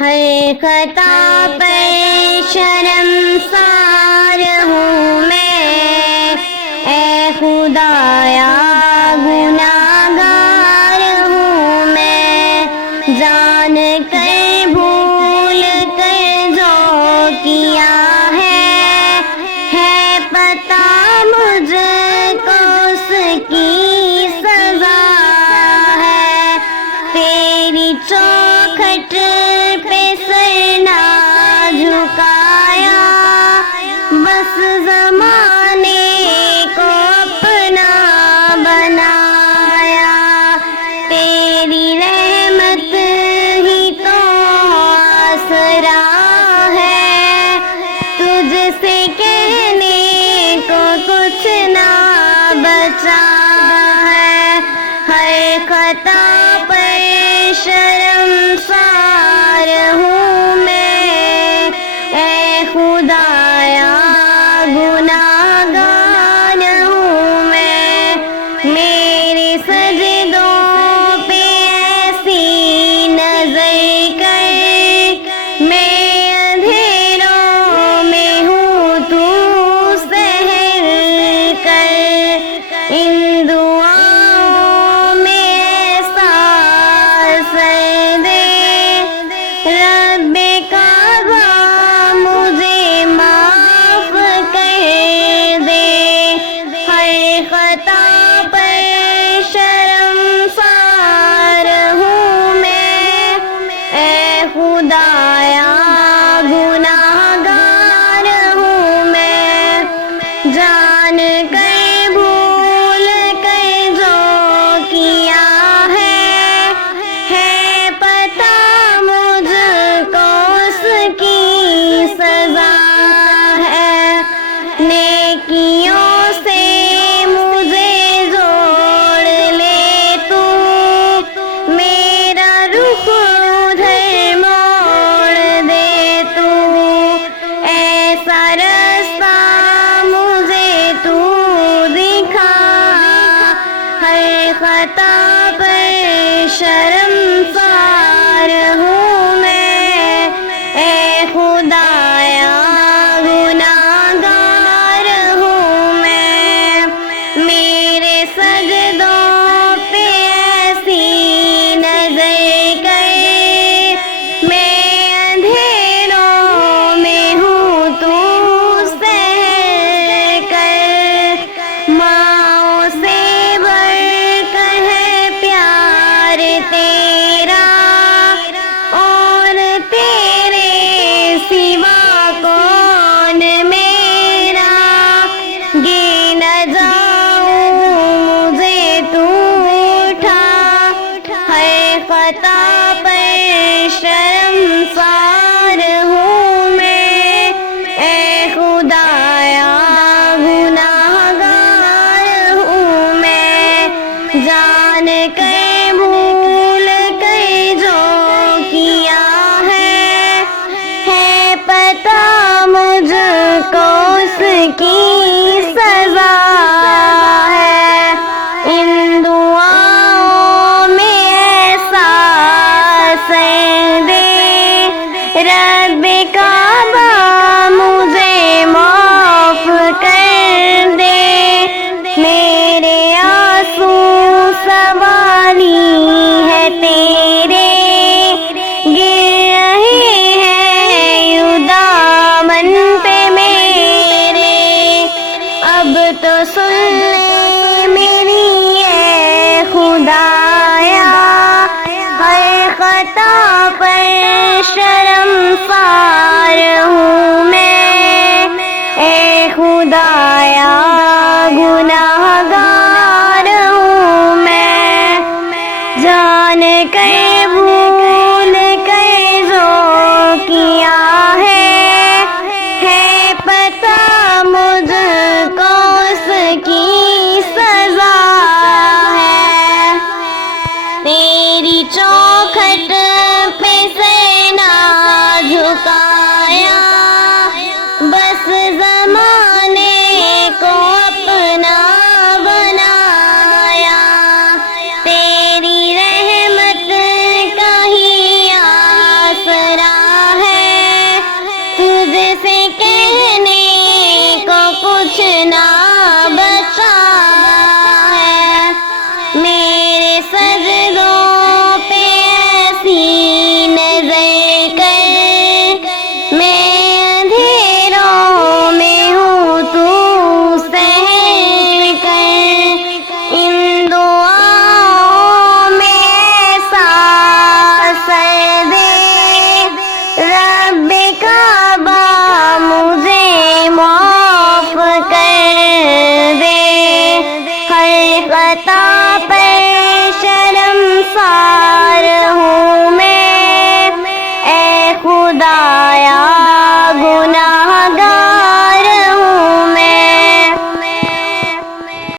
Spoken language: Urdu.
ہر خطا پر شرمسار ہوں میں، اے خدایا گناہگار ہوں میں، جان کر بھول کر جو کیا ہے پتہ مجھ کو اس کی سزا ہے، تیری چوکھٹ پہ سر نہ جھکایا، بس زمانے کو اپنا بنایا، تیری رحمت ہی تو آسرا ہے، تجھ سے کہنے کو کچھ نہ بچا ہے، ہر خطا پر شرمسار ہوں میں، اے خدایا گناہگار ہوں میں، میرے سجدوں پہ ایسی نظر کر، میں اندھیروں میں ہوں تو سحر کر، ان دعاؤں میں ایسا اثر دے، رب کعبہ مجھے معاف کر دے، ہر خطا پر شرمسار ہوں میں، اے خدایا